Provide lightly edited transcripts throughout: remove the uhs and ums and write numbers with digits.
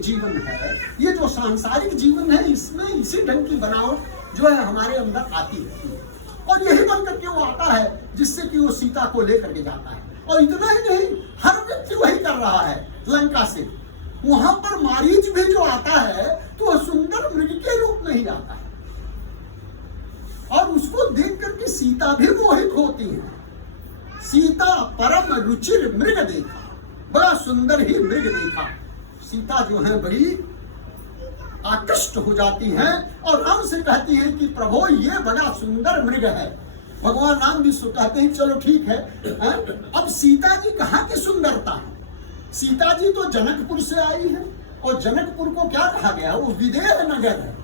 सांसारिक जीवन है, ये जो सांसारिक जीवन है, इसमें इसी ढंग की बनावट जो है हमारे अंदर आती रहती है, और यही बन करके वो आता है जिससे कि वो सीता को लेकर के जाता है। और इतना ही नहीं, हर व्यक्ति वही कर रहा है लंका से। वहां पर मारीच भी जो आता है तो वह सुंदर मृग के रूप में ही आता है, और उसको देख करके सीता भी मोहित होती है। सीता परम रुचिर मृग देखा, बड़ा सुंदर ही मृग देखा। सीता जो है बड़ी आकृष्ट हो जाती हैं और राम से कहती है कि प्रभु ये बड़ा सुंदर मृग है। भगवान राम भी कहते हैं चलो ठीक है। अब सीता जी कहाँ की सुंदरता है? सीता जी तो जनकपुर से आई है, और जनकपुर को क्या कहा गया? वो विदेह नगर है,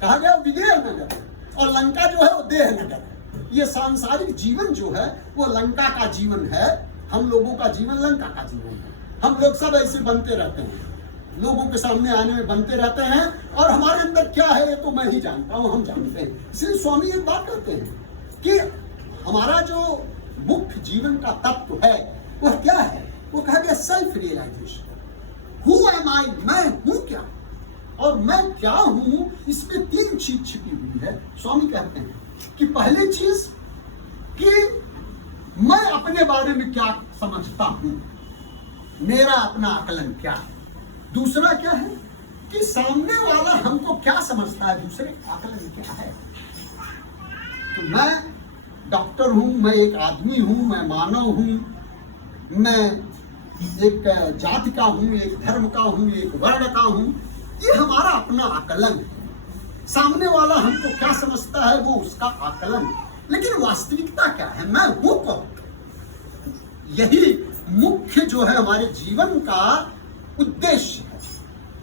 कहा गया विदेह नगर, और लंका जो है वो देह नगर है। ये सांसारिक जीवन जो है वो लंका का जीवन है, हम लोगों का जीवन लंका का जीवन है। हम लोग सब ऐसे बनते रहते हैं, लोगों के सामने आने में बनते रहते हैं, और हमारे अंदर क्या है ये तो मैं ही जानता हूँ, हम जानते हैं। इसलिए स्वामी एक बात कहते हैं कि हमारा जो मुख्य जीवन का तत्व है वह क्या है? वो कहा गया सेल्फ रियलाइजेशन। हु एम आई, मैं हूं क्या, और मैं क्या हूं, इसमें तीन चीज छिपी हुई है। स्वामी कहते हैं कि पहली चीज कि मैं अपने बारे में क्या समझता हूं, मेरा अपना आकलन क्या है। दूसरा क्या है कि सामने वाला हमको क्या समझता है, दूसरे आकलन क्या है। तो मैं डॉक्टर हूं, मैं एक आदमी हूं, मैं मानव हूं, मैं एक जाति का हूं, एक धर्म का हूं, एक वर्ण का हूं, ये हमारा अपना आकलन है। सामने वाला हमको क्या समझता है वो उसका आकलन है, लेकिन वास्तविकता क्या है, मैं हूं कौन? यही मुख्य जो है हमारे जीवन का उद्देश्य है।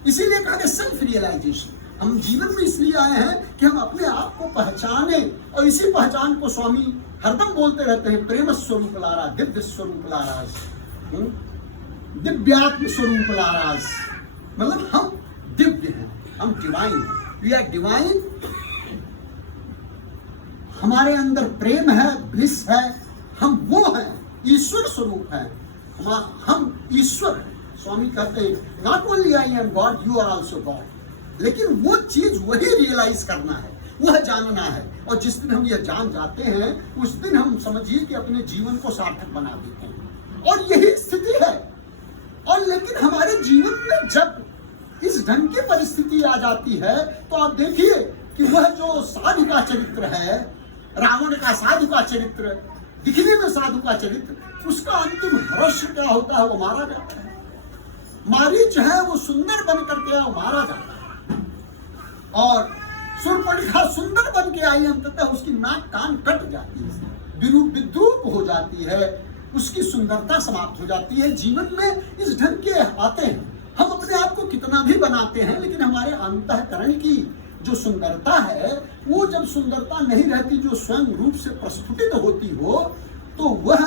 इसीलिए कहा गया सेल्फ रियलाइजेशन। हम जीवन में इसलिए आए हैं कि हम अपने आप को पहचाने, और इसी पहचान को स्वामी हरदम बोलते रहते हैं, प्रेम स्वरूप लारा, दिव्य स्वरूप लाराज, दिव्यात्म स्वरूप लाराज। मतलब हम दिव्य हैं, हम डिवाइन हैं, वी आर डिवाइन। हमारे अंदर प्रेम है, ब्लिस है, हम वो हैं, ईश्वर स्वरूप है, हम ईश्वर हैं। स्वामी कहते हैं not only I am God, you are also God. लेकिन वो चीज वही रियलाइज करना है, वह जानना है, और जिस दिन हम यह जान जाते हैं उस दिन हम समझिए कि अपने जीवन को सार्थक बना देते हैं, और यही स्थिति है। और लेकिन हमारे जीवन में जब इस ढंग की परिस्थिति आ जाती है तो आप देखिए कि वह जो साधु का चरित्र है, रावण का साधु का चरित्र, दिखने में साधु का चरित्र, उसका अंतिम हर्ष क्या होता है? वो मारा जाता है। मारीच है वो सुंदर बन करके वो मारा जाता है, और शूर्पणखा सुंदर बन के आई, अंततः उसकी नाक कान कट जाती है, विद्रूप हो जाती है, उसकी सुंदरता समाप्त हो जाती है। जीवन में इस ढंग के आते हैं, हम अपने आप को कितना भी बनाते हैं, लेकिन हमारे अंतःकरण की जो सुंदरता है, वो जब सुंदरता नहीं रहती, जो स्वयं रूप से प्रस्फुटित होती हो, तो वह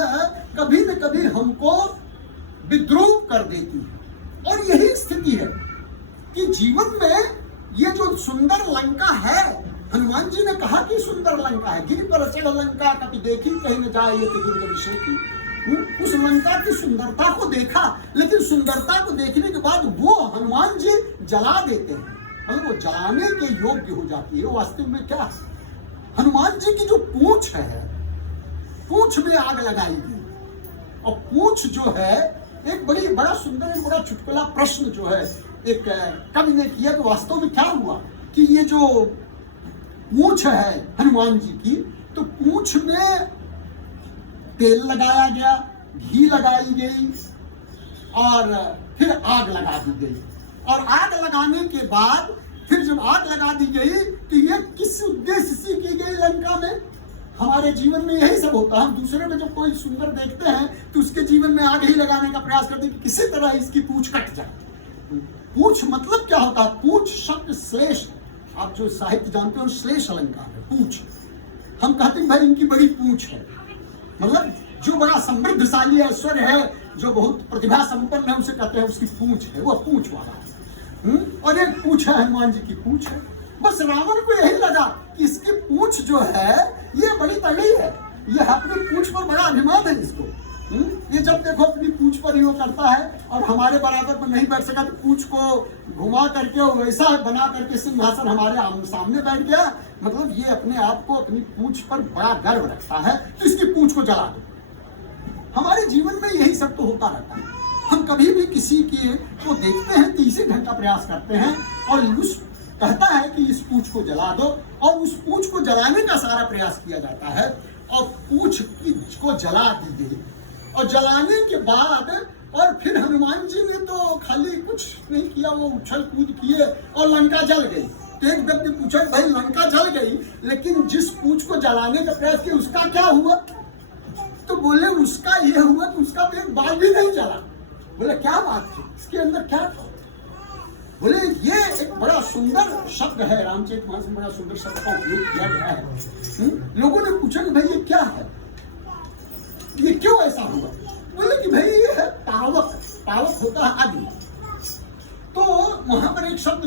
कभी न कभी हमको विद्रूप कर देती है। और यही स्थिति है कि जीवन में ये जो सुंदर लंका है, हनुमान जी ने कहा कि सुंदर लंका है, गिरि पर चढ़ लंका कभी देखी कहीं न जाए ये दुर्ग। उस लंका की सुंदरता को देखा, लेकिन सुंदरता को देखने के बाद वो हनुमान जी जला देते हैं, मतलब वो जलाने के योग्य हो जाती है। वास्तव में क्या है, हनुमान जी की जो पूंछ है, पूंछ में आग लगाई गई, और पूंछ जो है एक बड़ा सुंदर, बड़ा चुटकुला प्रश्न जो है एक कवि ने किया कि वास्तव में क्या हुआ कि ये जो पूंछ है हनुमान जी की, तो पूंछ में तेल लगाया गया, घी लगाई गई, और फिर आग लगा दी गई। और आग लगाने के बाद फिर जब आग लगा दी गई तो ये किस उद्देश्य से की गई लंका में? हमारे जीवन में यही सब होता है, हम दूसरे में जब कोई सुंदर देखते हैं तो उसके जीवन में आग ही लगाने का प्रयास करते हैं कि किसी तरह इसकी पूंछ कट जाए। पूंछ मतलब क्या होता है? पूंछ शब्द श्लेष, आप जो साहित्य जानते हो श्लेष अलंकार है पूंछ। हम कहते हैं भाई इनकी बड़ी पूंछ है, मतलब जो बड़ा समृद्धशाली ऐश्वर्य है, जो बहुत प्रतिभा संपन्न है, उसे कहते हैं उसकी पूंछ है, वो पूंछ वाला है। और एक पूंछ है, हनुमान जी की पूंछ है। बस रावण को यही लगा कि इसकी पूंछ जो है ये बड़ी तगड़ी है, ये अपनी पूंछ पर बड़ा अभिमान है इसको, ये जब देखो अपनी पूंछ पर ही वो करता है, और हमारे बराबर पर नहीं बैठ सका तो पूंछ को घुमा करके और वैसा बना करके सिंहासन हमारे सामने बैठ गया। मतलब ये अपने आप को अपनी पूंछ पर बड़ा गर्व रखता है, तो इसकी पूंछ को जला दो। हमारे जीवन में यही सब तो होता रहता है। हम कभी भी किसी की को देखते हैं तो इसी ढंग का प्रयास करते हैं, और उस कहता है कि इस पूंछ को जला दो, और उस पूंछ को जलाने का सारा प्रयास किया जाता है, और पूंछ को जला दी गई। और जलाने के बाद और फिर हनुमान जी ने तो खाली कुछ नहीं किया, वो उछल कूद किए और लंका जल गई। तो एक व्यक्ति पूछा भाई लंका जल गई, लेकिन जिस पूंछ को जलाने का प्रयास किया उसका क्या हुआ? तो बोले उसका ये हुआ कि उसका तो एक बाल भी नहीं जला। बोले क्या बात थी, इसके अंदर क्या था? बोले ये एक बड़ा सुंदर शब्द है, रामचरितमानस में बड़ा सुंदर शब्द का उपयोग किया गया है। लोगों ने पूछा कि भाई ये क्या है, ये क्यों ऐसा हुआ? बोले कि भाई ये है पावक। पावक होता है अग्नि। तो वहां पर एक शब्द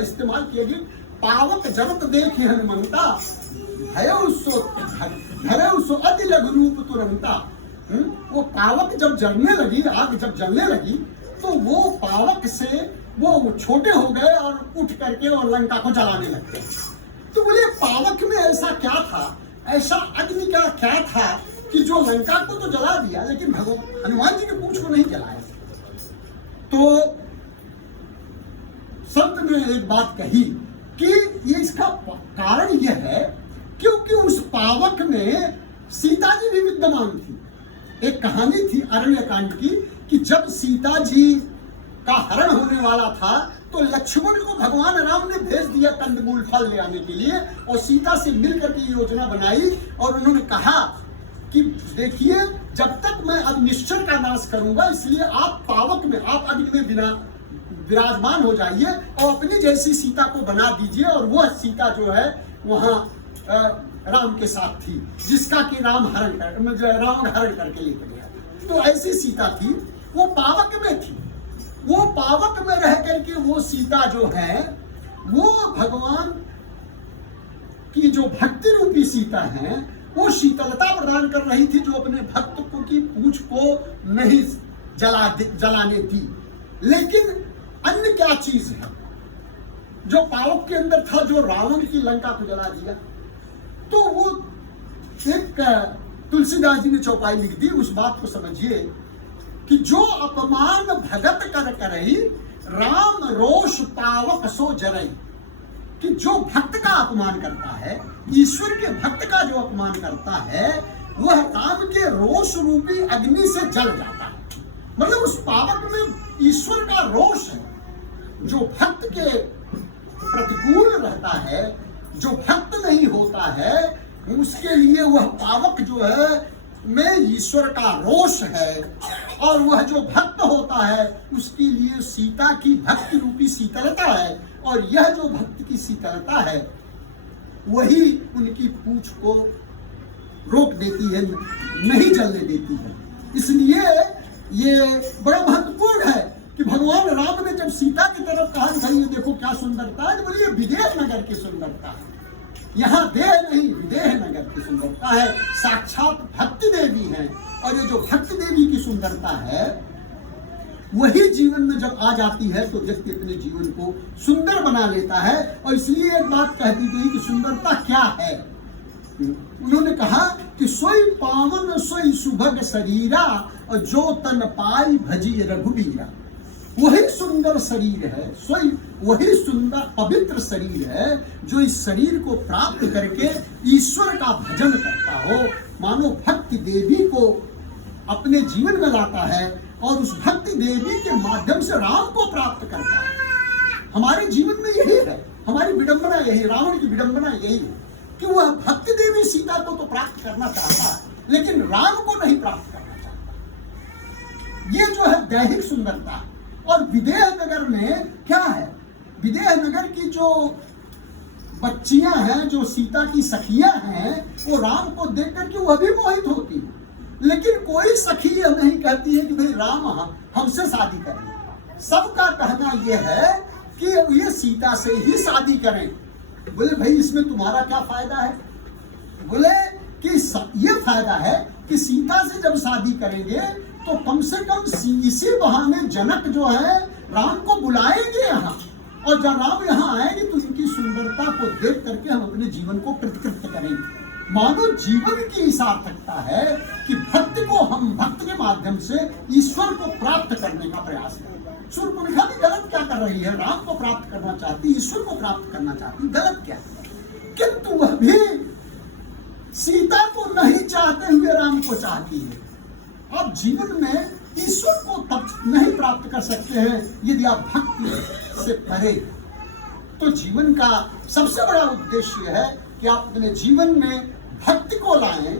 इस्तेमाल किया गया, पावक जरत देखी हनुमंता भयउ सो अति लघु रूप तुरंता। वो पावक जब जलने लगी, आग जब जलने लगी, तो वो पावक से वो छोटे हो गए और उठ करके और लंका को जलाने लगते। तो बोले पावक में ऐसा क्या था, ऐसा अग्नि का क्या था कि जो लंका को तो जला दिया, लेकिन भगवान हनुमान जी की पूंछ को नहीं जलाया। तो संत ने एक बात कही कि ये इसका कारण यह है क्योंकि उस पावक में सीता जी भी विद्यमान थी। एक कहानी थी अरण्यकांड की कि जब सीता जी का हरण होने वाला था तो लक्ष्मण को भगवान राम ने भेज दिया कंदमूल फल ले आने के लिए, और सीता से मिलकर के योजना बनाई, और उन्होंने कहा कि देखिए जब तक मैं अब निश्चर का नाश करूंगा, इसलिए आप पावक में, आप अग्नि में बिना विराजमान हो जाइए और अपनी जैसी सीता को बना दीजिए। और वह सीता जो है वहां राम के साथ थी, जिसका कि रावण हरण करके लेकर गया। तो ऐसी सीता थी, वो पावक में थी। वो पावक में रह करके वो सीता जो है वो भगवान की जो भक्ति रूपी सीता है, वो शीतलता प्रदान कर रही थी, जो अपने भक्त को की पूंछ को नहीं जलाने दी। लेकिन अन्य क्या चीज है जो पावक के अंदर था, जो रावण की लंका को जला दिया? तो वो एक तुलसीदास जी ने चौपाई लिख दी, उस बात को समझिए कि जो अपमान भगत कर करई, राम रोष पावक सो जरई। कि जो भक्त का अपमान करता है, ईश्वर के भक्त का जो अपमान करता है, वह राम के रोष रूपी अग्नि से जल जाता है। मतलब उस पावक में ईश्वर का रोष है। जो भक्त के प्रतिकूल रहता है, जो भक्त नहीं होता है, उसके लिए वह पावक जो है में ईश्वर का रोष है। और वह जो भक्त होता है उसके लिए सीता की भक्ति रूपी शीतलता है, और यह जो भक्त की शीतलता है वही उनकी पूंछ को रोक देती है, नहीं जलने देती है। इसलिए ये बड़ा महत्वपूर्ण है कि भगवान राम ने जब सीता की तरफ कहा भाई ये देखो क्या सुंदरता है, तो बोलिए विदेह नगर की सुंदरता है। यहाँ देह नहीं, विदेह नगर की सुंदरता है। साक्षात भक्ति देवी है, और ये जो भक्ति देवी की सुंदरता है वही जीवन में जब आ जाती है तो व्यक्ति अपने जीवन को सुंदर बना लेता है। और इसलिए एक बात कह दी गई कि सुंदरता क्या है। उन्होंने कहा कि सोई पावन सोई सुभग शरीरा, और जो तन पाई भजी रघुबीरा। वही सुंदर शरीर है, सोई वही सुंदर पवित्र शरीर है जो इस शरीर को प्राप्त करके ईश्वर का भजन करता हो, मानो भक्ति देवी को अपने जीवन में लाता है, और उस भक्ति देवी के माध्यम से राम को प्राप्त करता है। हमारे जीवन में यही है, हमारी विडंबना यही, रावण की विडंबना यही है कि वह भक्ति देवी सीता को तो प्राप्त करना चाहता है, लेकिन राम को नहीं प्राप्त करना चाहता। ये जो है दैहिक सुंदरता है। और विदेह नगर में क्या है, विदेह नगर की जो बच्चियां हैं, जो सीता की सखियां हैं, वो राम को देख करके वह भी मोहित होती है। लेकिन कोई सखी यह नहीं कहती है कि भाई राम हमसे शादी करें। सबका कहना यह है कि ये सीता से ही शादी करें। बोले भाई इसमें तुम्हारा क्या फायदा है? बोले कि ये फायदा है कि सीता से जब शादी करेंगे तो कम से कम इसी बहाने जनक जो है राम को बुलाएंगे यहाँ, और जब राम यहाँ आएंगे तो इनकी सुंदरता को देख करके हम अपने जीवन को कृतकृत्य करेंगे। मानो जीवन की सार्थकता है कि भक्ति को हम भक्त के माध्यम से ईश्वर को प्राप्त करने का प्रयास करें। शूर्पणखा भी गलत क्या कर रही है? राम को प्राप्त करना चाहती, ईश्वर को प्राप्त करना चाहती, गलत क्या? किंतु वह भी सीता को नहीं चाहते हुए राम को चाहती है। आप जीवन में ईश्वर को तब नहीं प्राप्त कर सकते हैं यदि आप भक्ति से परे। तो जीवन का सबसे बड़ा उद्देश्य है कि आप अपने जीवन में भक्ति को लाएं,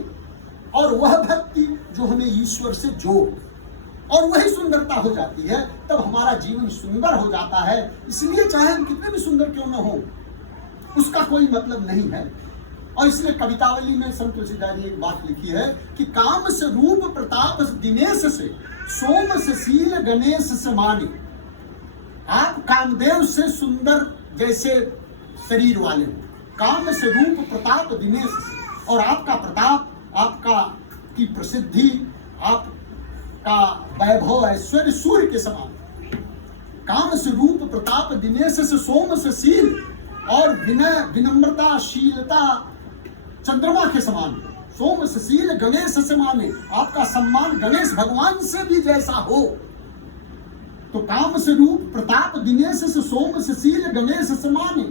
और वह भक्ति जो हमें ईश्वर से जोड़, और वही सुंदरता हो जाती है। तब हमारा जीवन सुंदर हो जाता है। इसलिए चाहे हम कितने भी सुंदर क्यों न हो, उसका कोई मतलब नहीं है। और इसलिए कवितावली में संत तुलसीदास ने एक बात लिखी है कि काम से रूप प्रताप दिनेश से सोम से शील गणेश से माने। आप कामदेव से सुंदर जैसे शरीर वाले हो, काम से रूप प्रताप दिनेश से, और आपका प्रताप, आपका की प्रसिद्धि, आपका वैभव ऐश्वर्य सूर्य के समान। काम से रूप प्रताप दिनेश से सोम से शील, और विनय विनम्रता शीलता चंद्रमा के समान। सोम से शील गणेश से माने, आपका सम्मान गणेश भगवान से भी जैसा हो। तो काम से रूप प्रताप दिनेश से सोम से शील गणेश से माने,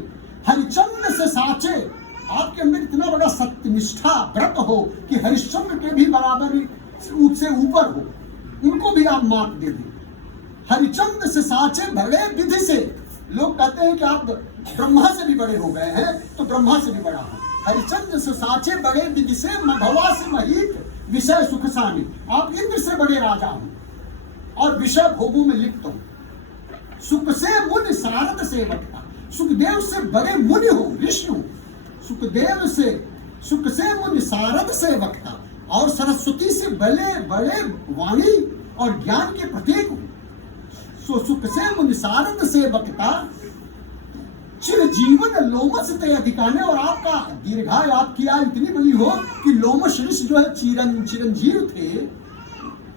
हरिचंद्र से साचे। आपके अंदर इतना बड़ा सत्यनिष्ठा व्रत हो कि हरिश्चंद्र के भी बराबर से ऊपर हो, उनको भी आप मात दे दें। हरिचंद्र से साचे बड़े विधि से। लोग कहते हैं कि आप ब्रह्मा से भी बड़े हो गए हैं, तो ब्रह्मा से भी बड़ा हो। हरिचंद्र से साचे बड़े विधि से, मघवा से महीत विषय सुख साने। आप इंद्र से बड़े राजा हो और विषय भोगों में लिप्त हो। सुख से मुनि सारद से बटता। सुखदेव से बड़े मुनि हो, ऋषि हो। सुखदेव से सुख से मुनि सारद से वक्ता, और सरस्वती से बड़े बड़े वाणी और ज्ञान के प्रतीक हो। सो सुख से मुनि सारद से वक्ता, चिर जीवन लोमस ते अधिकाने। और आपका दीर्घायु, आपकी आयु इतनी बड़ी हो कि लोमस ऋषि जो है चिरंजीव थे,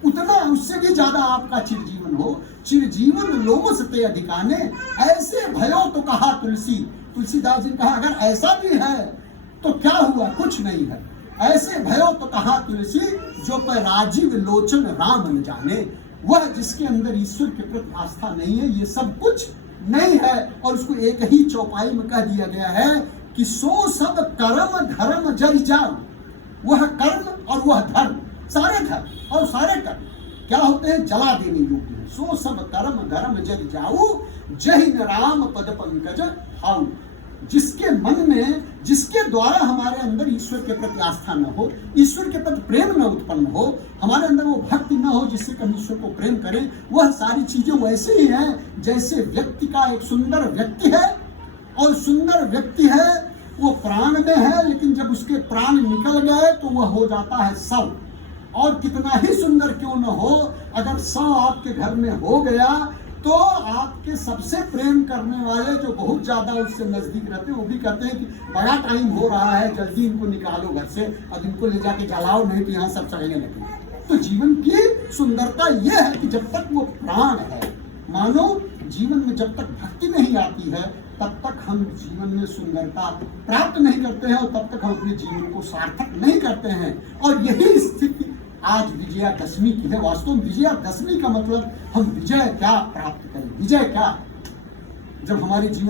उतना उससे भी ज्यादा आपका चिरजीवन हो। चिरजीवन लोमस ते अधिकाने, ऐसे भयो तो कहा तुलसी। तुलसीदास जी ने कहा अगर ऐसा भी है तो क्या हुआ, कुछ नहीं है। ऐसे भयो तो कहा तुलसी, जो पर राजीव लोचन राम न जाने। वह जिसके अंदर ईश्वर के प्रति आस्था नहीं है, ये सब कुछ नहीं है। और उसको एक ही चौपाई में कह दिया गया है कि सो सब कर्म धर्म जल जाओ। वह कर्म और वह धर्म, सारे धर्म और सारे कर्म क्या होते हैं, जला देने योग्य है। सो सब कर्म धर्म जल जाओ, जहि न राम पद पंकज हाउ। जिसके मन में, जिसके द्वारा हमारे अंदर ईश्वर के प्रति आस्था न हो, ईश्वर के प्रति प्रेम न उत्पन्न हो, हमारे अंदर वो भक्ति न हो जिससे हम ईश्वर को प्रेम करें, वह सारी चीजें वैसे ही हैं जैसे व्यक्ति का एक सुंदर व्यक्ति है, और सुंदर व्यक्ति है वो प्राण में है, लेकिन जब उसके प्राण निकल गए तो वह हो जाता है शव। और कितना ही सुंदर क्यों न हो, अगर शव आपके घर में हो गया तो आपके सबसे प्रेम करने वाले जो बहुत ज्यादा उससे नजदीक रहते हैं, वो भी कहते हैं कि बड़ा टाइम हो रहा है, जल्दी इनको निकालो घर से, अब इनको ले जाके जलाओ, नहीं तो यहाँ सब चढ़ने लगे। तो जीवन की सुंदरता यह है कि जब तक वो प्राण है, मानो जीवन में जब तक भक्ति नहीं आती है, तब तक हम जीवन में सुंदरता प्राप्त नहीं करते हैं, और तब तक हम अपने जीवन को सार्थक नहीं करते हैं। और यही स्थिति आज विजयादशमी की है। वास्तव में विजयादशमी का मतलब हम विजय क्या प्राप्त करें, विजय क्या, जब हमारे जीवन